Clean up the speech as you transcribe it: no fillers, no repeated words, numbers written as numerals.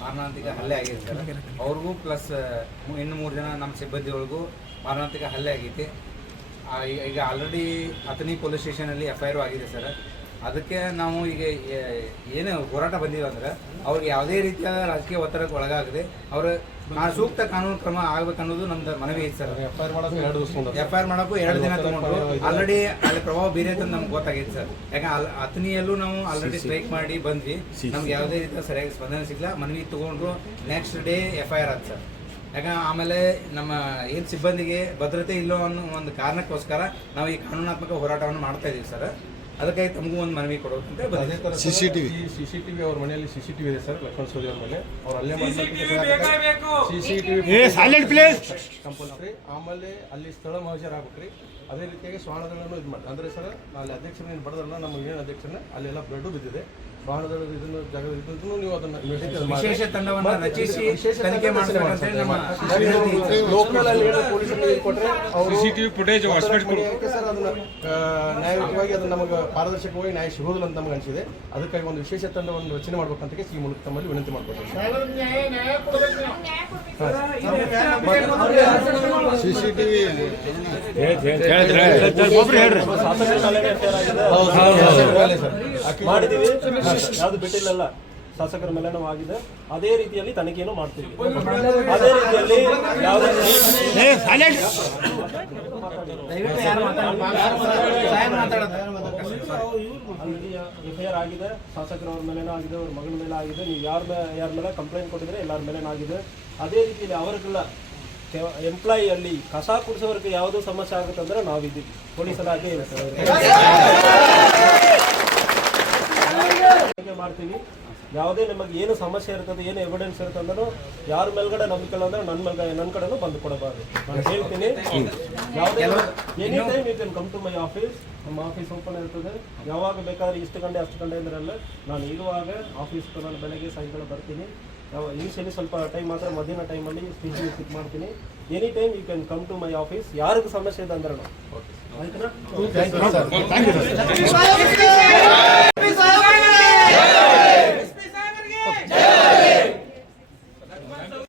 ಮಾರಣಾಂತಿಕ ಹಲ್ಲೆ ಆಗಿದೆ ಸರ್. ಅವ್ರಿಗೂ ಪ್ಲಸ್ ಇನ್ನು 3 ಜನ ನಮ್ಮ ಸಿಬ್ಬಂದಿಗಳಿಗೂ ಮಾರಣಾಂತಿಕ ಹಲ್ಲೆ ಆಗೈತಿ. ಈಗ ಆಲ್ರೆಡಿ ಅಥಣಿ ಪೊಲೀಸ್ ಸ್ಟೇಷನಲ್ಲಿ FIR ಆಗಿದೆ ಸರ್. ಅದಕ್ಕೆ ನಾವು ಈಗ ಏನು ಹೋರಾಟ ಬಂದೀವಿ ಅಂದ್ರೆ ಅವ್ರಿಗೆ ಯಾವುದೇ ರೀತಿಯಾದ ರಾಜಕೀಯ ಒತ್ತಡಕ್ಕೆ ಒಳಗಾಗದೆ ಅವರು ಸೂಕ್ತ ಕಾನೂನು ಕ್ರಮ ಆಗ್ಬೇಕನ್ನೋದು ನಮ್ದು ಮನವಿ ಐತೆ ಸರ್. FIR ಮಾಡೋಕ್ಕೂ 2 ದಿನ ತಗೊಂಡ್ರು. ಆಲ್ರೆಡಿ ಅಲ್ಲಿ ಪ್ರಭಾವ ಬೀರೈತೆ ಅಂತ ನಮ್ಗೆ ಗೊತ್ತಾಗೈತೆ ಸರ್. ಯಾಕಂದ್ರೆ ಅಥಣಿಯಲ್ಲೂ ನಾವು ಆಲ್ರೆಡಿ ಸ್ಟ್ರೈಕ್ ಮಾಡಿ ಬಂದ್ವಿ. ನಮ್ಗೆ ಯಾವುದೇ ರೀತಿಯ ಸರಿಯಾಗಿ ಸ್ಪಂದನೆ ಸಿಗಲ್ಲ. ಮನವಿ ತಗೊಂಡ್ರು, ನೆಕ್ಸ್ಟ್ ಡೇ FIR ಆಯ್ತು ಸರ್. ಯಾಕಂದ್ರೆ ಆಮೇಲೆ ನಮ್ಮ ಏನು ಸಿಬ್ಬಂದಿಗೆ ಭದ್ರತೆ ಇಲ್ಲೋ ಅನ್ನೋ ಒಂದು ಕಾರಣಕ್ಕೋಸ್ಕರ ನಾವು ಈ ಕಾನೂನಾತ್ಮಕ ಹೋರಾಟವನ್ನು ಮಾಡ್ತಾ ಇದೀವಿ ಸರ್. ಅದಕ್ಕಾಗಿ ತಮಗೂ ಒಂದು ಮನವಿ ಕೊಡೋದಂತೆ. CCTV ಅವ್ರ ಮನೆಯಲ್ಲಿ CCTV ಇದೆ ಸರ್. ಲಕ್ಷ್ಮಣ ಸೋದಿ ಅವ್ರ ಮೇಲೆ ಅವ್ರು ಅಲ್ಲೇ ಕಂಪಲ್ಸರಿ. ಆಮೇಲೆ ಅಲ್ಲಿ ಸ್ಥಳ ಹಾಜರಾಗ್ಬೇಕ್ರಿ. ಅದೇ ರೀತಿಯಾಗಿ ಶ್ವಾನದಳನ್ನು ಇದು ಮಾಡಿ ಅಂದರೆ ಸರ್ ಅಲ್ಲಿ ಅಧ್ಯಕ್ಷರನ್ನ ಬಡದಲ್ಲ, ನಮಗೆ ಏನು ಅಧ್ಯಕ್ಷರನ್ನ ಅಲ್ಲೆಲ್ಲ ಬ್ಲಡ್ ಬಿದ್ದಿದೆ. ಶ್ವಾನದಳ ಇದನ್ನು ಜಾಗ ಇದ್ದು ನೀವು ಅದನ್ನು ವಿಶೇಷ ತಂಡವನ್ನು ರಚಿಸಿ ತನಿಖೆ ಮಾಡಬೇಕಂತ ನಮ್ಮ ಲೋಕಲ್ ಅಲ್ಲಿ ಪೊಲೀಸರಿಗೆ ಕೊಟ್ಟರೆ ಅವರು CCTV ಫುಟೇಜ್ ಸರ್ ಅದನ್ನು ನ್ಯಾಯಯುತವಾಗಿ ಅದನ್ನು ನಮಗೆ ಪಾರದರ್ಶಕವಾಗಿ ನ್ಯಾಯ ಸಿಗೋದಿಲ್ಲ ಅಂತ ನಮ್ಗೆ ಅನಿಸಿದೆ. ಅದಕ್ಕಾಗಿ ಒಂದು ವಿಶೇಷ ತಂಡವನ್ನು ರಚನೆ ಮಾಡ್ಬೇಕಂತ ಈ ಮೂಲಕ ತಮ್ಮಲ್ಲಿ ವಿನಂತಿ ಮಾಡ್ಕೊಳ್ತೀನಿ. CCTV ಮಾಡಿದೀವಿ, ಯಾವ್ದು ಬಿಟ್ಟಿಲ್ಲ, ಶಾಸಕರ ಮೇಲೆನೂ ಆಗಿದೆ. ಅದೇ ರೀತಿಯಲ್ಲಿ ತನಿಖೆಯನ್ನು ಮಾಡ್ತೀವಿ. ಅದೇ ರೀತಿಯಲ್ಲಿ ಯಾವುದೇ FIR ಆಗಿದೆ, ಶಾಸಕರವ್ರ ಮೇಲೇನೂ ಆಗಿದೆ, ಅವ್ರ ಮಗನ ಮೇಲೆ ಆಗಿದೆ. ನೀವು ಯಾರ ಮೇಲೆ ಕಂಪ್ಲೇಂಟ್ ಕೊಟ್ಟಿದ್ರೆ ಎಲ್ಲರ ಮೇಲೇನೂ ಆಗಿದೆ. ಅದೇ ರೀತಿಯಲ್ಲಿ ಅವ್ರಿಗೆಲ್ಲ ಎಂಪ್ಲಾಯಿ ಅಲ್ಲಿ ಕಸ ಕುಡಿಸೋರ್ಗೆ ಯಾವುದೋ ಸಮಸ್ಯೆ ಆಗುತ್ತೆ ಅಂದ್ರೆ ನಾವಿದ್ದೀವಿ, ಪೊಲೀಸರ ಹಾಗೆ ಮಾಡ್ತೀವಿ. ಯಾವುದೇ ನಿಮಗೆ ಏನು ಸಮಸ್ಯೆ ಇರ್ತದೆ, ಏನು ಎವಿಡೆನ್ಸ್ ಇರುತ್ತೆ ಅಂದ್ರೂ ಯಾರ ಮೇಲ್ಗಡೆ ನಂಬಿಕೆ ಅಂದ್ರೆ ನನ್ನ ಕಡೆನೂ ಬಂದು ಕೊಡಬಾರ್ದು. ನಾನು ಹೇಳ್ತೀನಿ, ಯಾವುದೇ any time you can come to my office. ನಮ್ಮ ಆಫೀಸ್ ಓಪನ್ ಇರ್ತದೆ. ಯಾವಾಗ ಬೇಕಾದ್ರೆ ಇಷ್ಟು ಗಂಟೆ ಅಷ್ಟು ಗಂಟೆ ಅಂದ್ರಲ್ಲ, ನಾನು ಇರುವಾಗ ಆಫೀಸ್ ನಾನು ಬೆಳಗ್ಗೆ ಸಾಯಂಕಾಲ ಬರ್ತೀನಿ. ಇನಿಷಿಯಲಿ ಸ್ವಲ್ಪ ಟೈಮ್ ಮಾತ್ರ ಮಧ್ಯಾಹ್ನ ಟೈಮಲ್ಲಿ ಸ್ಟೇಷನ್ ಪಿಕ್ ಮಾಡ್ತೀನಿ. Any time you can come to my office. ಯಾರಿಗೂ ಸಮಸ್ಯೆ ಇದೆ ಅಂದ್ರೆ ಆಯ್ತಾ?